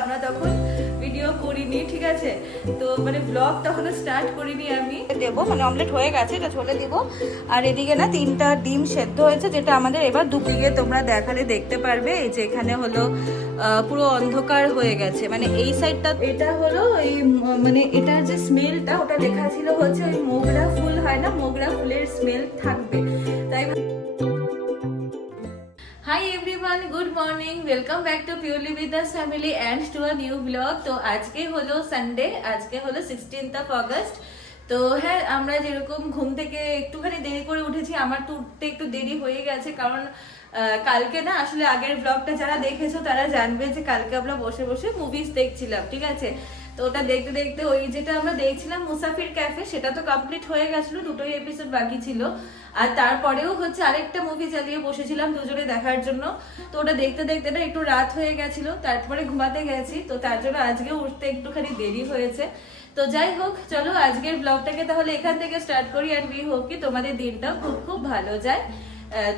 আমরা তখন ভিডিও করিনি, ঠিক আছে? তো মানে ব্লগ তখন স্টার্ট করিনি। আমি দেবো মানে অমলেট হয়ে গেছে, এটা ছোলে দিব। আর এদিকে না 3টা ডিম সেদ্ধ হয়েছে, যেটা আমাদের এবার দুদিকে তোমরা দেখালে দেখতে পারবে। এই যে এখানে হলো পুরো অন্ধকার হয়ে গেছে, মানে এই সাইডটা। এটা হলো এই মানে এটার যে স্মেলটা, ওটা লেখা ছিল হচ্ছে ওই মোগরা ফুল হয় না, মোগরা ফুলের স্মেল থাকবে, তাই। Hi everyone, good morning. Welcome back to Purely with us family and to a new vlog. তো আজকে হলো সানডে, আজকে হলো 16th of August। তো হ্যাঁ, আমরা যেরকম ঘুম থেকে একটুখানি দেরি করে উঠেছি, আমার তো উঠতে একটু দেরি হয়ে গেছে, কারণ কালকে না আসলে আগের ব্লগটা যারা দেখেছো তারা জানবে যে কালকে আমরা বসে বসে মুভিজ দেখছিলাম, ঠিক আছে? তো ওটা দেখতে দেখতে ওই যেটা আমরা দেখছিলাম মুসাফির ক্যাফে, সেটা তো কমপ্লিট হয়ে গেছিল, দুটোই এপিসোড বাকি ছিল। আর তারপরেও হচ্ছে আরেকটা মুভি চালিয়ে বসেছিলাম দুজনে দেখার জন্য। তো ওটা দেখতে দেখতে না একটু রাত হয়ে গেছিল, তারপরে ঘুমাতে গেছি, তো তার জন্য আজকে উঠতে একটুখানি দেরি হয়েছে। তো যাই হোক, চলো আজকের ব্লগটাকে তাহলে এখান থেকে স্টার্ট করি, আর উই হোপ কি তোমাদের দিনটাও খুব খুব ভালো যায়।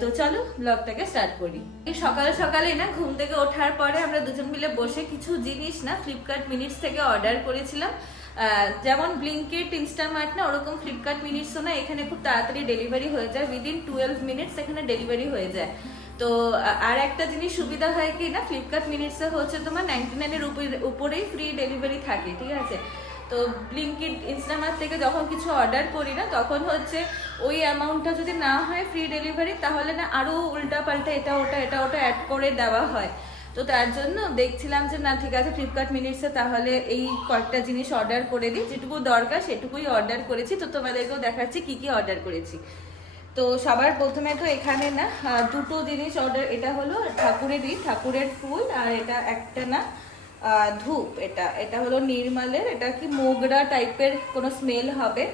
তো চলো ব্লগটাকে স্টার্ট করি। সকাল সকালে না ঘুম থেকে ওঠার পরে আমরা দুজন মিলে বসে কিছু জিনিস না ফ্লিপকার্ট মিনিটস থেকে অর্ডার করেছিলাম। যেমন ব্লিঙ্কিট, ইনস্টামার্ট না, ওরকম ফ্লিপকার্ট মিনিটসও না এখানে খুব তাড়াতাড়ি ডেলিভারি হয়ে যায়, উইদিন 12 মিনিটস এখানে ডেলিভারি হয়ে যায়। তো আর একটা জিনিস সুবিধা হয় কি না, ফ্লিপকার্ট মিনিটসে হচ্ছে তোমার 99 এর উপরেই ফ্রি ডেলিভারি থাকে, ঠিক আছে? তো ব্লিঙ্কিট, ইনস্টামার্ট থেকে যখন কিছু অর্ডার করি না, তখন হচ্ছে ওই অ্যামাউন্টটা যদি না হয় ফ্রি ডেলিভারি, তাহলে না আরো উল্টা পাল্টা এটা ওটা অ্যাড করে দেওয়া হয়। তো তার জন্য দেখছিলাম যে না ঠিক আছে, ফ্লিপকার্ট মিনিটসে তাহলে এই কয়েকটা জিনিস অর্ডার করে দিই, যেটুকু দরকার সেটুকুই অর্ডার করেছি। তো তোমাদেরকেও দেখাচ্ছি কি কি অর্ডার করেছি। তো সবার প্রথমে তো এখানে না দুটো জিনিস অর্ডার, এটা হলো ঠাকুরের ফুল, আর এটা একটা না ধূপ, এটা হলো নির্মালের, এটা কি মোগরা টাইপের কোনো স্মেল হবে।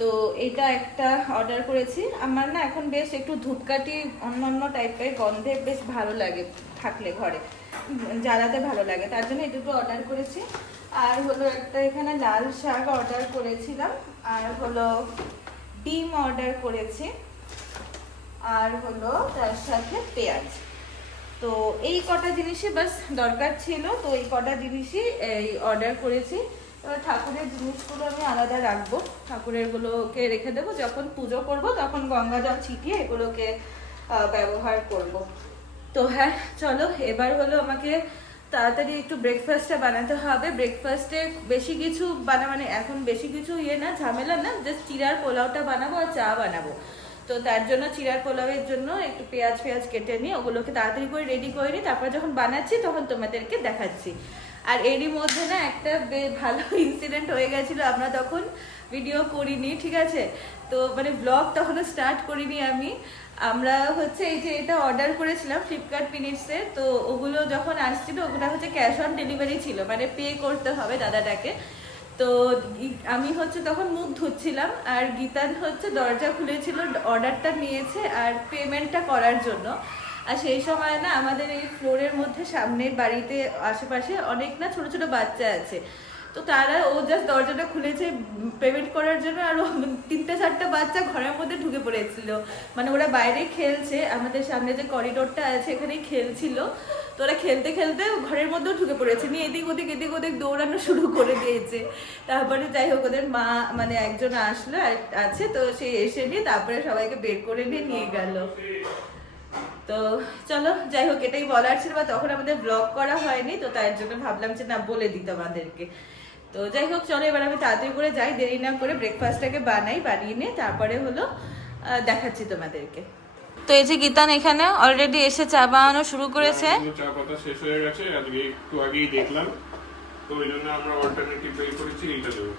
তো এটা একটা অর্ডার করেছি। আমার না এখন বেশ একটু ধূপকাঠি অন্যান্য টাইপের গন্ধে বেশ ভালো লাগে, থাকলে ঘরে জ্বালাতে ভালো লাগে, তার জন্য এই দুটো অর্ডার করেছি। আর হলো একটা এখানে লাল শাক অর্ডার করেছিলাম, আর হলো ডিম অর্ডার করেছি, আর হলো তার সাথে পেঁয়াজ। তো এই কটা জিনিসই বাস দরকার ছিল, তো এই কটা জিনিসই এই অর্ডার করেছি। এবার ঠাকুরের জিনিসগুলো আমি আলাদা রাখবো, ঠাকুরেরগুলোকে রেখে দেবো, যখন পুজো করব তখন গঙ্গা জল ছিটিয়ে এগুলোকে ব্যবহার করব। তো হ্যাঁ চলো, এবার হলো আমাকে তাড়াতাড়ি একটু ব্রেকফাস্টটা বানাতে হবে। ব্রেকফাস্টে বেশি কিছু মানে এখন বেশি কিছু না, ঝামেলা না, জাস্ট চিড়ার পোলাওটা বানাবো আর চা বানাবো। তো তার জন্য চিড়ার পোলাওয়ের জন্য একটু পেঁয়াজ কেটে নিই, ওগুলোকে তাড়াতাড়ি করে রেডি করে নিই, তারপর যখন বানাচ্ছি তখন তোমাদেরকে দেখাচ্ছি। আর এরই মধ্যে না একটা ভালো ইনসিডেন্ট হয়ে গেছিল, আমরা তখন ভিডিও করিনি, ঠিক আছে? তো মানে ব্লগ তখন স্টার্ট করিনি আমরা হচ্ছে এই যে এটা অর্ডার করেছিলাম ফ্লিপকার্ট মিনিটসে, তো ওগুলো যখন আসছিল ওগুলো হচ্ছে ক্যাশ অন ডেলিভারি ছিল, মানে পে করতে হবে দাদাটাকে। তো আমি হচ্ছে তখন মুখ ধুচ্ছিলাম, আর গীতান হচ্ছে দরজা খুলেছিল, অর্ডারটা নিয়েছে আর পেমেন্টটা করার জন্য। আর সেই সময় না আমাদের এই ফ্লোরের মধ্যে সামনের বাড়িতে আশেপাশে অনেক না ছোট ছোট বাচ্চা আছে। তো ও জাস্ট দরজাটা খুলেছে পেমেন্ট করার জন্য, আর 3-4টা বাচ্চা ঘরের মধ্যে ঢুকে পড়েছিল, মানে ওরা বাইরে খেলছে, আমাদের সামনে যে করিডোরটা আছে এখানেই খেলছিল। তো ওরা খেলতে খেলতে ঘরের মধ্যেও ঢুকে পড়েছে, নিয়ে এদিক ওদিক দৌড়ানো শুরু করে দিয়েছে। তারপরে যাই হোক, ওদের মা মানে একজন আসলো আছে, তো সে এসে নিয়ে তারপরে সবাইকে বের করে নিয়ে গেল। তো চলো যাই হোক, এটাই বলার ছিল, বা তখন আমাদের ব্লগ করা হয়নি, তো তার জন্য ভাবলাম যে না বলে দিত আমাদেরকে। তো যাই হোক চলো, এবার আমি তাড়াতাড়ি করে যাই, দেরি না করে ব্রেকফাস্টটাকে বানিয়ে নিয়ে তারপরে হলো দেখাচ্ছি তোমাদেরকে। তো এই যে গীতান এখানে অলরেডি এসে চা বানানো শুরু করেছে। চা পাতা শেষ হয়ে গেছে, আজকে একটু আগেই দেখলাম, তো ওই জন্য আমরা অল্টারনেটিভ বের করেছি, এইটা দেবো।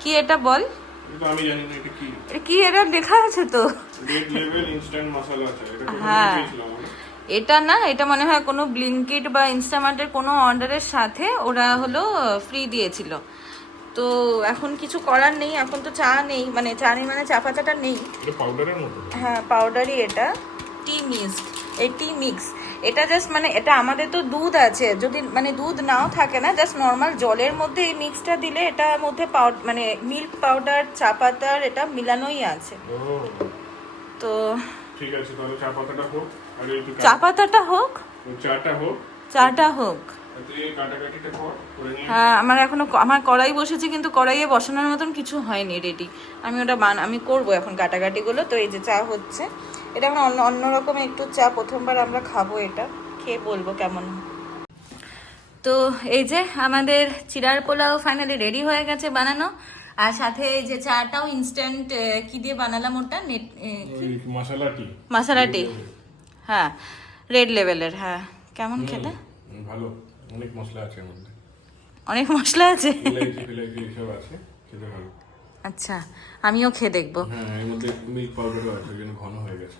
কি এটা বল? কিন্তু আমি জানি না এটা কি। কি এটা লেখা আছে তো, রেড লেভেল ইনস্ট্যান্ট মশলা আছে, এটা কোথায় হ্যাঁ পেয়েছিলাম আমরা? এটা না, এটা মনে হয় কোনো ব্লিঙ্কিট বা ইনস্টামার্টের কোনো অর্ডারের সাথে ওরা হলো ফ্রি দিয়েছিল। তো এখন কিছু করার নেই, এখন তো চা নেই, মানে চা পাতাটা নেই। এটা পাউডারের মতো? হ্যাঁ পাউডারই, এটা টি মিক্স। এটা জাস্ট মানে এটা আমাদের তো দুধ আছে, যদি মানে দুধ নাও থাকে না, জাস্ট নর্মাল জলের মধ্যে এই মিক্সটা দিলে এটার মধ্যে মানে মিল্ক পাউডার, চা পাতার এটা মিলানোই আছে। তো ঠিক আছে, তাহলে চা পাতাটা হোক, আর এই চা পাতাটা হোক, চাটা হোক। চাটা হোক। তুই কাটাকাটিটা করে নিয়ে হ্যাঁ আমার কড়াই বসেছে, কিন্তু কড়াইয়ে বসানোর মতন কিছু হয়নি রেডি। আমি ওটা আমি করব এখন কাটাকাটিগুলো। তো এই যে চা হচ্ছে, এটা এখন অন্যরকম একটু চা, প্রথমবার আমরা খাবো, এটা খেয়ে বলবো কেমন। তো এই যে আমাদের চিড়ার পোলাও ফাইনালি রেডি হয়ে গেছে বানানো, আর সাথে এই যে চাটাও ইনস্ট্যান্ট কি দিয়ে বানালাম ওটা, মশলা টি, হ্যাঁ রেড লেভেলের। হ্যাঁ কেমন খেতে? ভালো, অনেক মশলা আছে এর মধ্যে, অনেক মশলা আছে। ইলাইচি সব আছে, খেতে ভালো। আচ্ছা আমিও খেয়ে দেখবো। হ্যাঁ এর মধ্যে মিল্ক পাউডারও আছে, ওই জন্য ঘন হয়ে গেছে।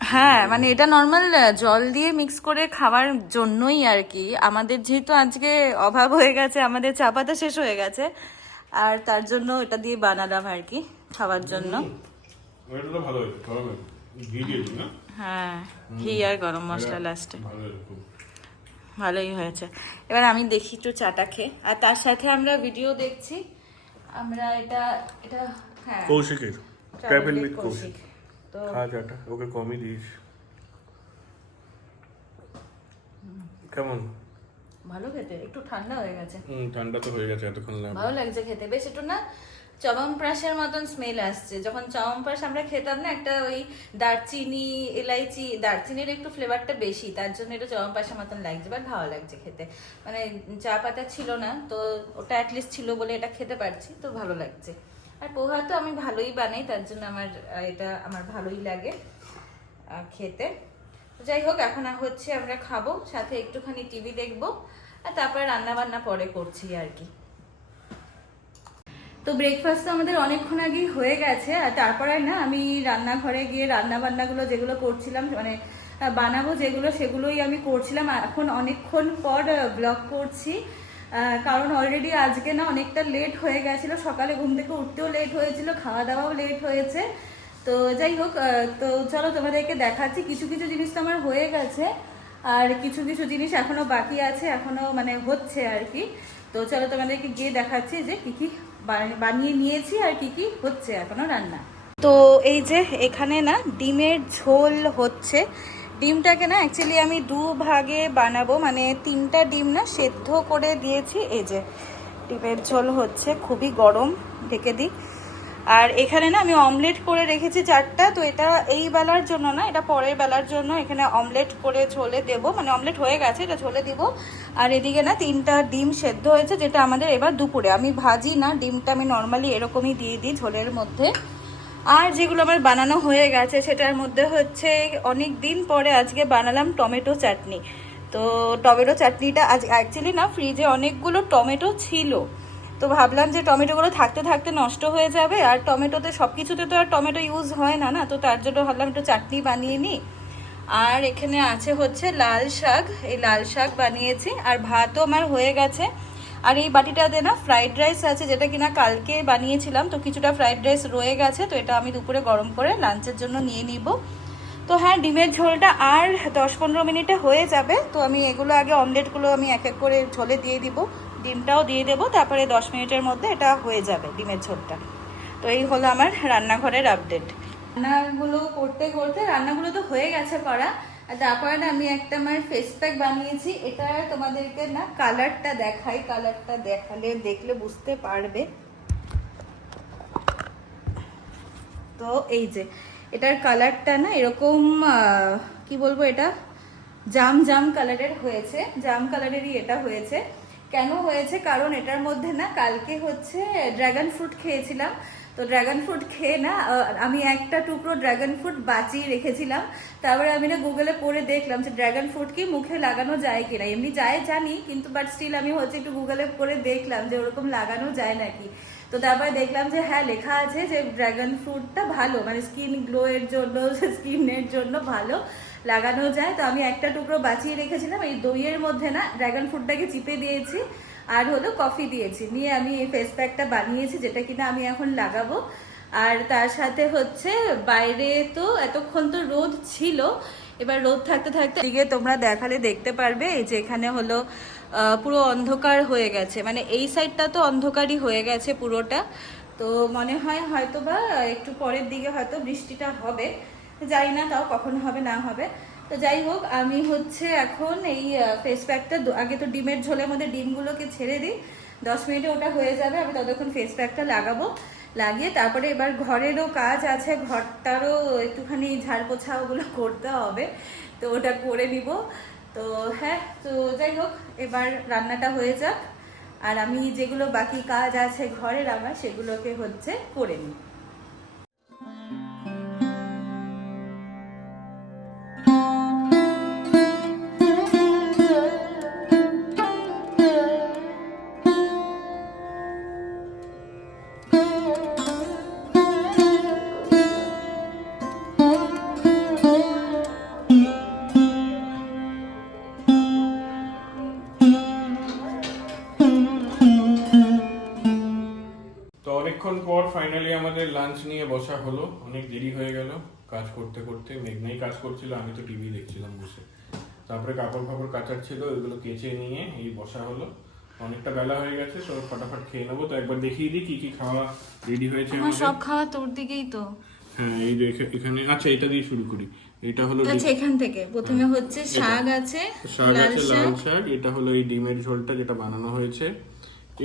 হ্যাঁ মানে এটা নর্মাল জল দিয়ে মিক্স করে খাওয়ার জন্যই আর কি। আমাদের যেহেতু আজকে অভাব হয়ে গেছে, আমাদের চা পাতা শেষ হয়ে গেছে, আর তার জন্য এটা দিয়ে বানালাম আর কি খাওয়ার জন্য। ওটা তো ভালো হয়েছে, গরমে ঘি দিয়েছি না? হ্যাঁ ঘি আর গরম মশলা লাস্টে, ভালো হয়েছে খুব। ভালোই হয়েছে। এবার আমি দেখি একটু চাটা খেয়ে, আর তার সাথে আমরা ভিডিও দেখছি। আমরা এটা এটা হ্যাঁ কৌশিকের ট্রাভেল উইথ কৌশিক। তো খা চাটা, ওকে কমই দিস। কেমন? ভালো খেতে, একটু ঠান্ডা হয়ে গেছে। ঠান্ডা তো হয়ে গেছে এতক্ষণ লাগবে। ভালো লাগছে খেতে, বেশ একটু না চবনপ্রাশের মতন স্মেল আসছে। যখন চবনপ্রাশ আমরা খেতাম না, একটা ওই দারচিনি এলাইচি, দারচিনির একটু ফ্লেভারটা বেশি, তার জন্য এটা চবনপ্রাশের মতন লাগছে, বাট ভালো লাগছে খেতে। মানে চা পাতা ছিল না তো, ওটা অ্যাটলিস্ট ছিল বলে এটা খেতে পারছি, তো ভালো লাগছে। আর পোহা তো আমি ভালোই বানাই, তার জন্য এটা আমার ভালোই লাগে খেতে। যাই হোক, এখন হচ্ছে আমরা খাবো, সাথে একটুখানি টিভি দেখবো, আর তারপরে রান্না বান্না পরে করছি আর কি। তো ব্রেকফাস্ট তো আমাদের অনেকক্ষণ আগেই হয়ে গেছে, আর তারপরে না আমি রান্নাঘরে গিয়ে রান্না বান্নাগুলো যেগুলো করছিলাম, মানে বানাবো যেগুলো, সেগুলোই আমি করছিলাম। এখন অনেকক্ষণ পর ব্লগ করছি, কারণ অলরেডি আজকে না অনেকটা লেট হয়ে গেছিল, সকালে ঘুম থেকে উঠতেও লেট হয়েছিল, খাওয়া দাওয়াও লেট হয়েছে। তো যাই হোক, তো চলো তোমাদেরকে দেখাচ্ছি। কিছু কিছু জিনিস তো আমার হয়ে গেছে, আর কিছু কিছু জিনিস এখনো বাকি আছে, এখনো মানে হচ্ছে আর কি। তো চলো তোমাদেরকে গিয়ে দেখাচ্ছি যে কি কি বানিয়ে নিয়েছি আর কি কি হচ্ছে এখনো রান্না। তো এই যে এখানে না ডিমের ঝোল হচ্ছে। ডিমটাকে না অ্যাকচুয়ালি আমি দু ভাগে বানাবো, মানে 3টা ডিম না সেদ্ধ করে দিয়েছি। এই যে ডিমের ঝোল হচ্ছে, খুবই গরম, ঢেকে দিই। আর এখানে না আমি অমলেট করে রেখেছি 4টা, তো এটা এই বেলার জন্য না, এটা পরের বেলার জন্য। এখানে অমলেট করে ঝোলে দেবো, মানে অমলেট হয়ে গেছে, এটা ঝোলে দিব। আর এদিকে না 3টা ডিম সেদ্ধ হয়েছে, যেটা আমাদের এবার দুপুরে। আমি ভাজি না ডিমটা, আমি নর্মালি এরকমই দিয়ে দিই ঝোলের মধ্যে। আর যেগুলো আমার বানানো হয়ে গেছে সেটার মধ্যে হচ্ছে অনেক দিন পরে আজকে বানালাম টমেটো চাটনি। তো টমেটো চাটনিটা আজ অ্যাকচুয়ালি না ফ্রিজে অনেকগুলো টমেটো ছিল, তো ভাবলাম যে টমেটোগুলো থাকতে থাকতে নষ্ট হয়ে যাবে, আর টমেটোতে সব কিছুতে তো আর টমেটো ইউজ হয় না, তো তার জন্য ভাবলাম একটু চাটনি বানিয়ে নিই। আর এখানে আছে হচ্ছে লাল শাক, এই লাল শাক বানিয়েছি, আর ভাতও আমার হয়ে গেছে। আর এই বাটিটাতে না ফ্রাইড রাইস আছে, যেটা কিনা কালকে বানিয়েছিলাম, তো কিছুটা ফ্রাইড রাইস রয়ে গেছে, তো এটা আমি দুপুরে গরম করে লাঞ্চের জন্য নিয়ে নিব। তো হ্যাঁ, ডিমের ঝোলটা আর 10-15 মিনিটে হয়ে যাবে। তো আমি এগুলো আগে অমলেটগুলো আমি এক এক করে ঝোলে দিয়ে দিব, ডিমটাও দিয়ে দেবো, তারপরে 10 মিনিটের মধ্যে এটা হয়ে যাবে ডিমের ঝোলটা। তো এই হলো আমার রান্নাঘরের আপডেট। রান্নাগুলো করতে করতে রান্নাগুলো তো হয়ে গেছে করা, আর তারপরে না আমি একটা আমার ফেস প্যাক বানিয়েছি। এটা তোমাদেরকে না কালারটা দেখাই, কালারটা দেখলে বুঝতে পারবে। তো এই যে এটার কালারটা না এরকম, কি বলবো, এটা জাম জাম কালারের হয়েছে, জাম কালারেরই এটা হয়েছে। কেন হয়েছে? কারণ এটার মধ্যে না কালকে হচ্ছে ড্রাগন ফ্রুট খেয়েছিলাম, তো ড্রাগন ফ্রুট খেয়ে না আমি একটা টুকরো ড্রাগন ফ্রুট বাঁচিয়ে রেখেছিলাম। তারপরে আমি না গুগলে পড়ে দেখলাম যে ড্রাগন ফ্রুট কি মুখে লাগানো যায় কিনা। এমনি যায় জানি, কিন্তু বাট স্টিল আমি হচ্ছে একটু গুগলে পড়ে দেখলাম যে ওরকম লাগানো যায় নাকি। তো তারপরে দেখলাম যে হ্যাঁ, লেখা আছে যে ড্রাগন ফ্রুটটা ভালো, মানে স্কিন গ্লো এর জন্য, স্কিনের জন্য ভালো, লাগানো যায়। তো আমি একটা টুকরো বাঁচিয়ে রেখেছিলাম, এই দইয়ের মধ্যে না ড্রাগন ফ্রুটটাকে চিপে দিয়েছি, আর হলো কফি দিয়েছি, নিয়ে আমি এই ফেস প্যাকটা বানিয়েছি, যেটা কিনা আমি এখন লাগাবো। আর তার সাথে হচ্ছে বাইরে তো এতক্ষণ তো রোদ ছিল, এবার রোদ থাকতে থাকতে দিকে তোমরা দেখালে দেখতে পারবে এই যে এখানে হলো পুরো অন্ধকার হয়ে গেছে, মানে এই সাইডটা তো অন্ধকারই হয়ে গেছে পুরোটা। তো মনে হয় হয়তো বা একটু পরের দিকে হয়তো বৃষ্টিটা হবে, জানি না তাও কখন হবে না হবে। তো যাই হোক, আমি হচ্ছে এখন এই ফেস প্যাকটা আগে তো ডিমের ঝোলের মধ্যে ডিমগুলোকে ছেড়ে দিই, 10 মিনিটে ওটা হয়ে যাবে। আমি ততক্ষণ ফেস প্যাকটা লাগাবো, লাগিয়ে তারপরে এবার ঘরেরও কাজ আছে, ঘরটারও একটুখানি ঝাড় পোছা ওগুলো করতে হবে, তো ওটা করে নিব। তো হ্যাঁ, তো যাই হোক, এবার রান্নাটা হয়ে যাক, আর আমি যেগুলো বাকি কাজ আছে ঘরের আমার সেগুলোকে হচ্ছে করে নিই। তো অনেকক্ষণ পর ফাইনালি আমাদের লাঞ্চ নিয়ে বসা হলো। অনেক দেরি হয়ে গেল কাজ করতে করতে। মেঘনাই কাজ করছিল, আমি তো টিভি দেখছিলাম বসে। তারপরে কাপড় ফাপড় কাচার ছিল, ওইগুলো কেচে নিয়ে এই বসা হলো। অনেকটা বেলা হয়ে গেছে, তো ফটাফট খেয়ে নেবো। তো একবার দেখিয়ে দিই কি কি খাওয়া রেডি হয়েছে আমার আমাদের। সব খাওয়া তোর দিকেই তো। হ্যাঁ, এই যে এখানে আচ্ছা, এটা দিয়ে শুরু করি। এটা হলো আচ্ছা, এখান থেকে প্রথমে হচ্ছে শাক আছে, শাক আছে, লাল শাক। এটা হলো এই ডিমের ঝোলটা যেটা বানানো হয়েছে।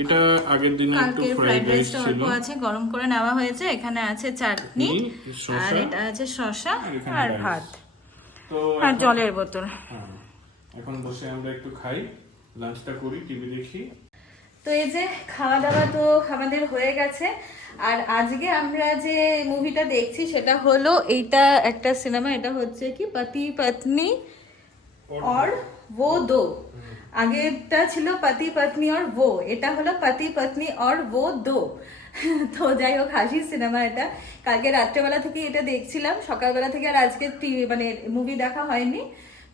এটা আগের দিনে একটু কালকের ফ্রাইড রাইস রাইসটা ছিল, অল্প আছে, গরম করে নেওয়া হয়েছে। এখানে আছে চাটনি, আর এটা আছে শসা আর ভাত, তো আর জলের বোতল। হ্যাঁ, এখন বসে আমরা একটু খাই, লাঞ্চটা করি, টিভি দেখি। তো এই যে খাওয়া দাওয়া তো আমাদের হয়ে গেছে। আর আজকে আমরা যে মুভিটা দেখছি সেটা হলো, এইটা একটা সিনেমা, এটা হচ্ছে কি পতি পত্নী और वो दो। আগেরটা ছিল পতি পত্নী और वो, এটা হলো পতি পত্নী और वो दो। তো যাই হোক, হাসির সিনেমা এটা। কালকে রাত্রেবেলা থেকে এটা দেখছিলাম, সকালবেলা থেকে আর আজকে মানে মুভি দেখা হয়নি।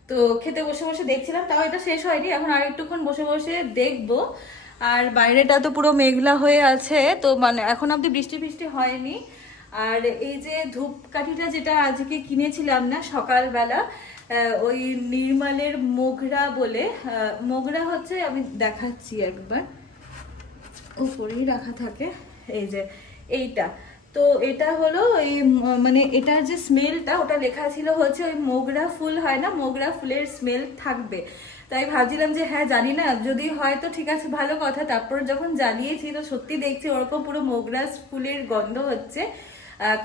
তো খেতে বসে বসে দেখছিলাম, তাও এটা শেষ হয়নি, এখন আর একটুক্ষণ বসে বসে দেখবো। আর বাইরেটা তো পুরো মেঘলা হয়ে আছে, তো মানে এখন অব্দি বৃষ্টি ফৃষ্টি হয়নি। আর এই যে ধূপকাঠিটা যেটা আজকে কিনেছিলাম না সকালবেলা, ওই নির্মালের মোগরা বলে, মোগরা হচ্ছে, আমি দেখাচ্ছি একবার, উপরেই রাখা থাকে, এই যে এইটা। তো এটা হলো এই মানে এটার যে স্মেলটা, ওটা লেখা ছিল হচ্ছে ওই মোগরা ফুল হয় না, মোগরা ফুলের স্মেল থাকবে। তাই ভাবছিলাম যে হ্যাঁ, জানি না, যদি হয় তো ঠিক আছে, ভালো কথা। তারপর যখন জ্বালিয়েছি তো সত্যি দেখছি ওরকম পুরো মোগরা ফুলের গন্ধ হচ্ছে,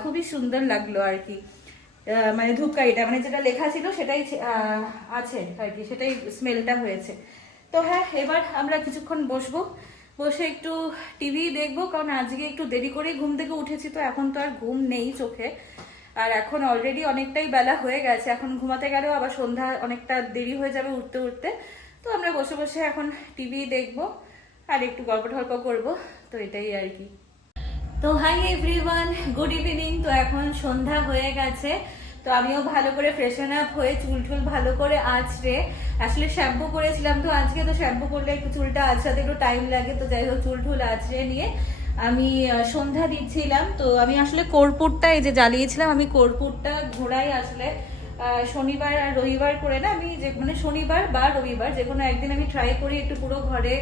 খুবই সুন্দর লাগলো আর কি। মানে ধূপকাঠিটা মানে যেটা লেখা ছিল সেটাই আছে আর কি, সেটাই স্মেলটা হয়েছে। তো হ্যাঁ, এবার আমরা কিছুক্ষণ বসবো, বসে একটু টিভি দেখবো, কারণ আজকে একটু দেরি করে ঘুম থেকে উঠেছি, তো এখন তো আর ঘুম নেই চোখে। আর এখন অলরেডি অনেকটাই বেলা হয়ে গেছে, এখন ঘুমাতে গেলেও আবার সন্ধ্যা অনেকটা দেরি হয়ে যাবে উঠতে উঠতে। তো আমরা বসে বসে এখন টিভি দেখবো আর একটু গল্প টল্প করবো, তো এটাই আর কি। তো হাই এভরিওয়ান, গুড ইভিনিং। তো এখন সন্ধ্যা হয়ে গেছে, তো আমিও ভালো করে ফ্রেশন আপ হয়ে চুল টুল ভালো করে আঁচড়ে, আসলে শ্যাম্পু করেছিলাম তো আজকে, তো শ্যাম্পু করলে একটু চুলটা আঁচড়াতে একটু টাইম লাগে, তো যাই হোক চুল টুল আঁচড়ে নিয়ে আমি সন্ধ্যা দিচ্ছিলাম। তো আমি আসলে কর্পূরটা এই যে জ্বালিয়েছিলাম, আমি কর্পূরটা ঘোড়াই আসলে শনিবার আর রবিবার করে না, আমি যে মানে শনিবার বা রবিবার যে কোনো একদিন আমি ট্রাই করি একটু পুরো ঘরে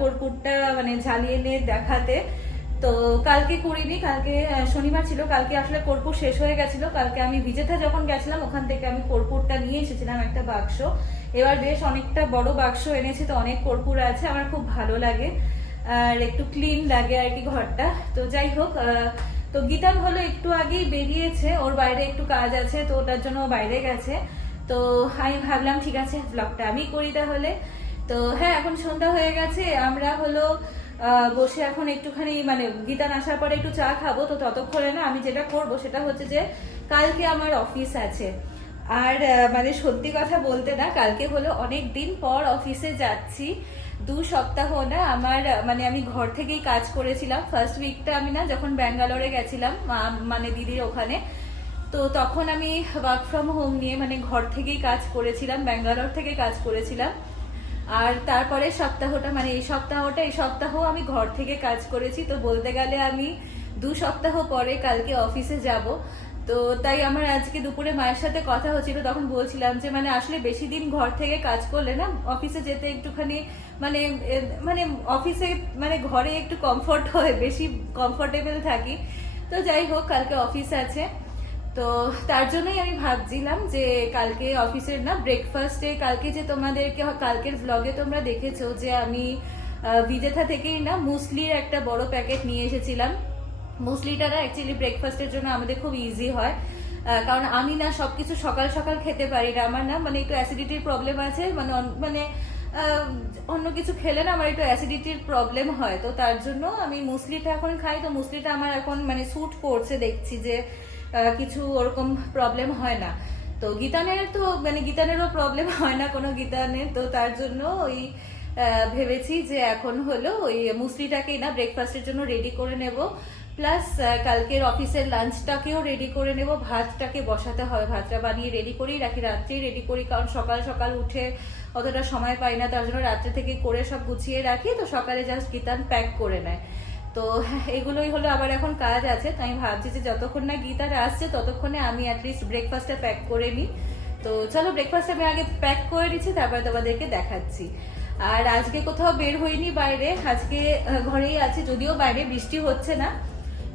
কর্পূরটা মানে জ্বালিয়ে নিয়ে দেখাতে। তো কালকে করিনি, কালকে শনিবার ছিল, কালকে আসলে কর্পূর শেষ হয়ে গেছিল। কালকে আমি বিজেথা যখন গেছিলাম ওখান থেকে আমি কর্পূরটা নিয়ে এসেছিলাম একটা বাক্স। এবার বেশ অনেকটা বড় বাক্স এনেছি, তো অনেক কর্পূর আছে, আমার খুব ভালো লাগে আর একটু ক্লিন লাগে আর কি ঘরটা। তো যাই হোক, তো গীতান হলো একটু আগেই বেরিয়েছে, ওর বাইরে একটু কাজ আছে, তো ওটার জন্য ও বাইরে গেছে। তো আমি ভাবলাম ঠিক আছে ব্লগটা আমি করি তাহলে। তো হ্যাঁ, এখন সন্ধ্যা হয়ে গেছে, আমরা হলো বসে এখন একটুখানি মানে গীতান আসার পরে একটু চা খাবো। তো ততক্ষণে না আমি যেটা করব সেটা হচ্ছে যে কালকে আমার অফিস আছে। আর মানে সত্যি কথা বলতে না, কালকে হলো অনেক দিন পর অফিসে যাচ্ছি। 2 সপ্তাহ না আমার মানে আমি ঘর থেকেই কাজ করেছিলাম। ফার্স্ট উইকটা আমি না যখন ব্যাঙ্গালোরে গেছিলাম মানে দিদির ওখানে, তো তখন আমি ওয়ার্ক ফ্রম হোম নিয়ে মানে ঘর থেকেই কাজ করেছিলাম, ব্যাঙ্গালোর থেকে কাজ করেছিলাম। আর তারপরে সপ্তাহটা মানে এই সপ্তাহ আমি ঘর থেকে কাজ করেছি। তো বলতে গেলে আমি 2 সপ্তাহ পরে কালকে অফিসে যাব। তো তাই আমার আজকে দুপুরে মায়ের সাথে কথা হচ্ছিল, তখন বলছিলাম যে মানে আসলে বেশি দিন ঘর থেকে কাজ করলে না অফিসে যেতে একটুখানি মানে মানে অফিসে মানে ঘরে একটু কমফোর্ট হয়, বেশি কমফোর্টেবল থাকি। তো যাই হোক, কালকে অফিস আছে। তো তার জন্যই আমি ভাবছিলাম যে কালকে অফিসের না ব্রেকফাস্টে, কালকে যে তোমাদেরকে কালকের ব্লগে তোমরা দেখেছো যে আমি বিজেথা থেকেই না মুসলির একটা বড় প্যাকেট নিয়ে এসেছিলাম। মুসলিটা না অ্যাকচুয়ালি ব্রেকফাস্টের জন্য আমাদের খুব ইজি হয়, কারণ আমি না সবকিছু সকাল সকাল খেতে পারি না। আমার না মানে একটু অ্যাসিডিটির প্রবলেম আছে, মানে অন্য কিছু খেলে না আমার একটু অ্যাসিডিটির প্রবলেম হয়, তো তার জন্য আমি মুসলিটা এখন খাই। তো মুসলিটা আমার এখন মানে স্যুট করছে, দেখছি যে কিছু ওরকম প্রবলেম হয় না। তো গীতানেরও প্রবলেম হয় না কোনো গীতানের, তো তার জন্য ওই ভেবেছি যে এখন হলো ওই মুসলিটাকেই না ব্রেকফাস্টের জন্য রেডি করে নেব, প্লাস কালকের অফিসের লাঞ্চটাকেও রেডি করে নেব। ভাতটাকে বসাতে হবে, ভাতটা বানিয়ে রেডি করেই রাখি, রাত্রেই রেডি করি, কারণ সকাল সকাল উঠে অতটা সময় পাই না, তার জন্য রাত্রে থেকে করে সব গুছিয়ে রাখি, তো সকালে জাস্ট গীতান প্যাক করে নেয়। তো এগুলোই হলো আবার এখন কাজ আছে, তো আমি ভাবছি যে যতক্ষণ না গীতার আসছে ততক্ষণে আমি অ্যাটলিস্ট ব্রেকফাস্টটা প্যাক করে নিই। তো চলো ব্রেকফাস্ট আমি আগে প্যাক করে নিচ্ছি, তারপরে তোমাদেরকে দেখাচ্ছি। আর আজকে কোথাও বের হইনি বাইরে, আজকে ঘরেই আছি, যদিও বাইরে বৃষ্টি হচ্ছে না,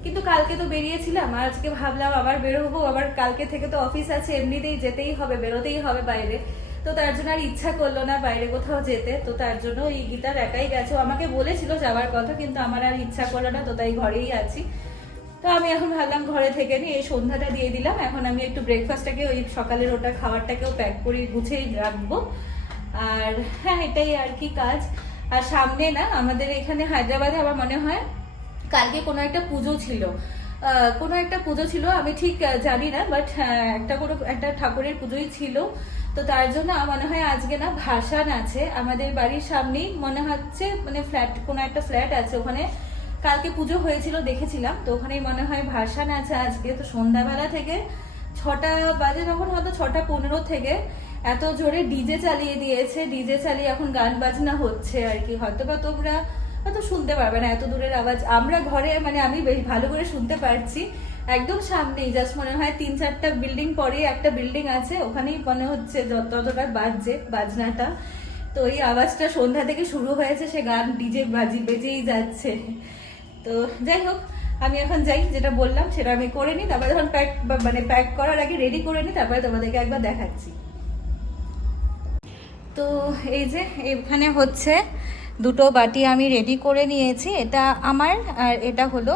কিন্তু কালকে তো বেরিয়েছিলাম, আর আজকে ভাবলাম আবার বের হবো, আবার কালকে থেকে তো অফিস আছে, এমনিতেই যেতেই হবে, বেরোতেই হবে বাইরে, তো তার জন্য আর ইচ্ছা করলো না বাইরে কোথাও যেতে। তো তার জন্য এই গীতার একাই গেছে, আমাকে বলেছিল যাওয়ার কথা, কিন্তু আমার আর ইচ্ছা করলো না, তো তাই ঘরেই আছি। তো আমি এখন ভাবলাম ঘরে থেকে নিয়ে এই সন্ধ্যাটা দিয়ে দিলাম, এখন আমি একটু ব্রেকফাস্টটাকে ওই সকালের ওটা খাবারটাকেও প্যাক করে গুছিয়ে রাখবো। আর হ্যাঁ, এটাই আর কি কাজ। আর সামনে না আমাদের এখানে হায়দ্রাবাদে আমার মনে হয় কালকে কোনো একটা পুজো ছিল, আমি ঠিক জানি না, বাট একটা ঠাকুরের পুজোই ছিল। তো তার জন্য মনে হয় আজকে না ভাসান আছে আমাদের বাড়ির সামনেই, মনে হচ্ছে মানে কোনো একটা ফ্ল্যাট আছে ওখানে, কালকে পুজো হয়েছিল দেখেছিলাম, তো ওখানেই মনে হয় ভাসান আছে আজকে। তো সন্ধ্যাবেলা থেকে 6টা বাজে, তখন হয়তো 6:15 থেকে এত জোরে ডিজে চালিয়ে দিয়েছে, ডিজে চালিয়ে এখন গান বাজনা হচ্ছে আর কি। হয়তো বা তোমরা হয়তো শুনতে পারবে না এত দূরের আওয়াজ, আমরা ঘরে মানে আমি বেশ ভালো করে শুনতে পারছি, একদম সামনেই, জাস্ট মনে হয় 3-4টা বিল্ডিং পরে একটা বিল্ডিং আছে, ওখানেই মনে হচ্ছে যতটা বাজছে বাজনাটা। তো এই আওয়াজটা সন্ধ্যা থেকে শুরু হয়েছে, সে গান ডিজে বেজেই যাচ্ছে। তো যাই হোক, আমি এখন যাই, যেটা বললাম সেটা আমি করে নিই, তারপরে যখন প্যাক করার আগে রেডি করে নিই, তারপরে তোমাদেরকে একবার দেখাচ্ছি। তো এই যে এখানে হচ্ছে দুটো বাটি আমি রেডি করে নিয়েছি, এটা আমার আর এটা হলো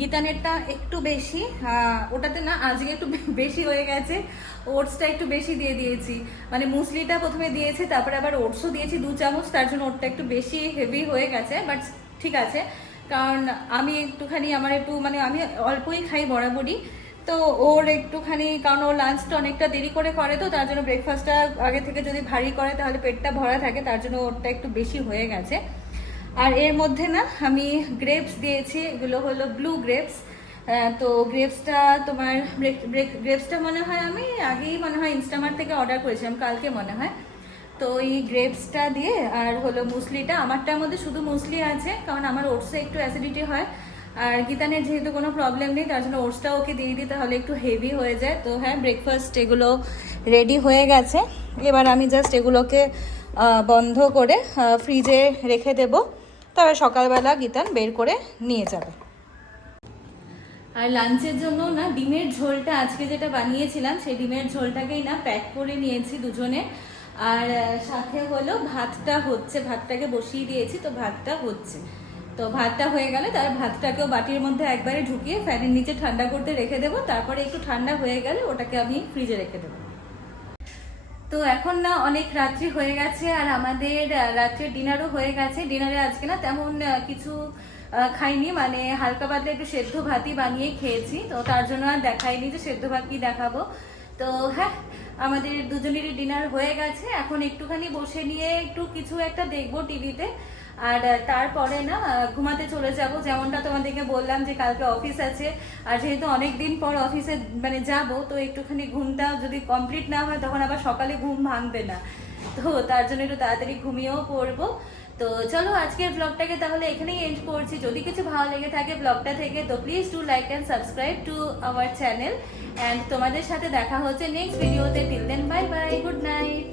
গীতানেরটা একটু বেশি, ওটাতে না আজকে একটু বেশি হয়ে গেছে, ওটসটা একটু বেশি দিয়ে দিয়েছি, মানে মুসলিটা প্রথমে দিয়েছি, তারপরে আবার ওটসও দিয়েছি 2 চামচ, তার জন্য ওটটা একটু বেশি হেভি হয়ে গেছে, বাট ঠিক আছে, কারণ আমি একটুখানি আমার একটু মানে আমি অল্পই খাই বরাবরই, তো ওর একটুখানি, কারণ ওর লাঞ্চটা অনেকটা দেরি করে করে, তো তার জন্য ব্রেকফাস্টটা আগে থেকে যদি ভারী করে তাহলে পেটটা ভরা থাকে, তার জন্য ওরটা একটু বেশি হয়ে গেছে। আর এর মধ্যে না আমি গ্রেপস দিয়েছি, এগুলো হলো ব্লু গ্রেপস। তো গ্রেপসটা তোমার গ্রেপসটা মনে হয় আমি আগেই মনে হয় ইনস্টামার্ট থেকে অর্ডার করেছিলাম কালকে মনে হয়। তো এই গ্রেপসটা দিয়ে আর হলো মুসলিটা, আমারটার মধ্যে শুধু মুসলি আছে, কারণ আমার ওটসে একটু অ্যাসিডিটি হয়, আর গীতানের যেহেতু কোনো প্রবলেম নেই, তার জন্য ওটসটা ওকে দিয়ে দিই, তাহলে একটু হেভি হয়ে যায়। তো হ্যাঁ, ব্রেকফাস্ট এগুলো রেডি হয়ে গেছে, এবার আমি জাস্ট এগুলোকে বন্ধ করে ফ্রিজে রেখে দেব, তবে সকালবেলা গীতান বের করে নিয়ে যাবে। আর লাঞ্চের জন্য না ডিমের ঝোলটা আজকে যেটা বানিয়েছিলাম, সেই ডিমের ঝোলটাকেই না প্যাক করে নিয়েছি দুজনে, আর সাথে হলো ভাতটাকে বসিয়ে দিয়েছি, তো ভাতটা হচ্ছে, তো ভাতটা হয়ে গেলে তার ভাতটাকেও বাটির মধ্যে একবারে ঢুকিয়ে ফ্যানের নিচে ঠান্ডা করতে রেখে দেবো, তারপরে একটু ঠান্ডা হয়ে গেলে ওটাকে আমি ফ্রিজে রেখে দেবো। তো এখন না অনেক রাত্রি হয়ে গেছে, আর আমাদের রাত্রের ডিনারও হয়ে গেছে। ডিনারে আজকে না তেমন কিছু খাইনি, মানে হালকা পাতলা একটু সেদ্ধ ভাতই বানিয়ে খেয়েছি, তো তার জন্য আর দেখাইনি যে সেদ্ধ ভাত কি দেখাবো। তো হ্যাঁ, আমাদের দুজনেরই ডিনার হয়ে গেছে, এখন একটুখানি বসে নিয়ে একটু কিছু একটা দেখবো টিভিতে, আর তারপরে না ঘুমাতে চলে যাব। যেমনটা তোমাদেরকে বললাম যে কালকে অফিস আছে, আর যেহেতু অনেক দিন পর অফিসে মানে যাব, তো একটুখানি ঘুমটা যদি কমপ্লিট না হয় তখন আবার সকালে ঘুম ভাঙবে না, তো তার জন্য একটু তাড়াতাড়ি ঘুমিয়েও পড়বো। তো চলো আজকের ব্লগটাকে তাহলে এখানেই এন্ড করছি। যদি কিছু ভালো লেগে থাকে ব্লগটা থেকে, তো please do like and subscribe to our channel, and তোমাদের সাথে দেখা হচ্ছে নেক্সট ভিডিওতে। Till then bye bye, good night.